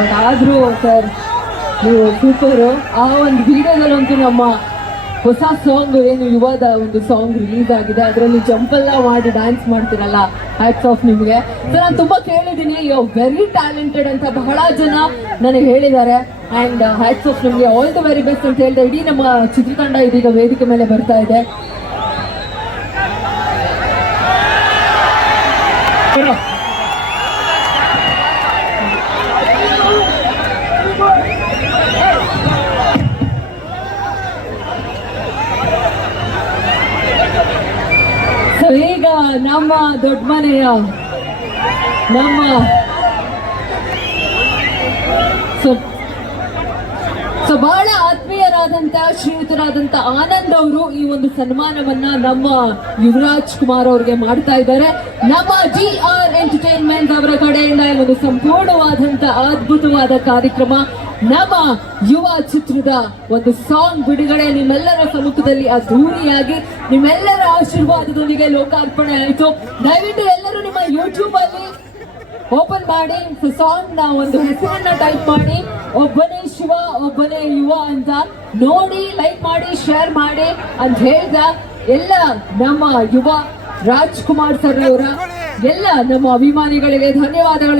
But ಆದ್ರೂ sir ನೀವು super ಆ ಒಂದು ವಿಡಿಯೋದಲ್ಲಂತೂ ನಮ್ಮ ಹೊಸ ಸಾಂಗ್ ಏನು ಯುವದ ಒಂದು ಸಾಂಗ್ ರಿಲೀಸ್ ಆಗಿದೆ. ಅದರಲ್ಲಿ ಜಂಪೆಲ್ಲ ಮಾಡಿ ಡ್ಯಾನ್ಸ್ ಮಾಡ್ತೀರಲ್ಲ ಹ್ಯಾಟ್ಸ್ ಆಫ್ ನಿಮಗೆ. ಸೊ ನಾನು ತುಂಬಾ ಕೇಳಿದ್ದೀನಿ ಯು ವೆರಿ ಟ್ಯಾಲೆಂಟೆಡ್ ಅಂತ ಬಹಳ ಜನ ನನಗೆ ಹೇಳಿದ್ದಾರೆ. ಅಂಡ್ ಹ್ಯಾಟ್ಸ್ ಆಫ್ ನಿಮಗೆ. ಆಲ್ ದ ವೆರಿ ಬೆಸ್ಟ್ ಅಂತ ಹೇಳಿದೆ. ಇಡೀ ನಮ್ಮ ಚಿತ್ರತಂಡ ಇದೀಗ ವೇದಿಕೆ ಮೇಲೆ ಬರ್ತಾ ಇದೆ ಸೊ ಈಗ ನಮ್ಮ ದೊಡ್ಡ ಮನೆಯ ನಮ್ಮ ಸೊ ಬಹಳ ಆತ್ಮೀಯರಾದಂತ, ಶ್ರೀಯುತರಾದಂತ ಆನಂದ್ ಅವರು ಈ ಒಂದು ಸನ್ಮಾನವನ್ನ ನಮ್ಮ ಯುವರಾಜ್ ಕುಮಾರ್ ಅವ್ರಿಗೆ ಮಾಡ್ತಾ ಇದ್ದಾರೆ. ನಮ್ಮ ಜಿ ಆರ್ ಎಂಟರ್ಟೈನ್ಮೆಂಟ್ ಅವರ ಕಡೆಯಿಂದ ಈ ಒಂದು ಸಂಪೂರ್ಣವಾದಂತ ಅದ್ಭುತವಾದ ಕಾರ್ಯಕ್ರಮ ನಮ್ಮ ಯುವ ಚಿತ್ರದ ಒಂದು ಸಾಂಗ್ ಬಿಡುಗಡೆ ನಿಮ್ಮೆಲ್ಲರ ಸಮ್ಮುಖದಲ್ಲಿ ಅದ್ದೂರಿಯಾಗಿ ನಿಮ್ಮೆಲ್ಲರ ಆಶೀರ್ವಾದದೊಂದಿಗೆ ಲೋಕಾರ್ಪಣೆ ಆಯಿತು. ದಯವಿಟ್ಟು ಎಲ್ಲರೂ ನಿಮ್ಮ ಯೂಟ್ಯೂಬ್ ಅಲ್ಲಿ ಓಪನ್ ಮಾಡಿ ಸಾಂಗ್ನ ಒಂದು ಹೆಸರನ್ನ ಟೈಪ್ ಮಾಡಿ. ಒಬ್ಬನೇ ಶಿವ, ಒಬ್ಬನೇ ಯುವ ಅಂತ ನೋಡಿ ಲೈಕ್ ಮಾಡಿ ಶೇರ್ ಮಾಡಿ ಅಂತ ಹೇಳಿದ ಎಲ್ಲ ನಮ್ಮ ಯುವ ರಾಜ್ಕುಮಾರ್ ಸರ್ ಅವರ ಎಲ್ಲ ನಮ್ಮ ಅಭಿಮಾನಿಗಳಿಗೆ ಧನ್ಯವಾದಗಳು.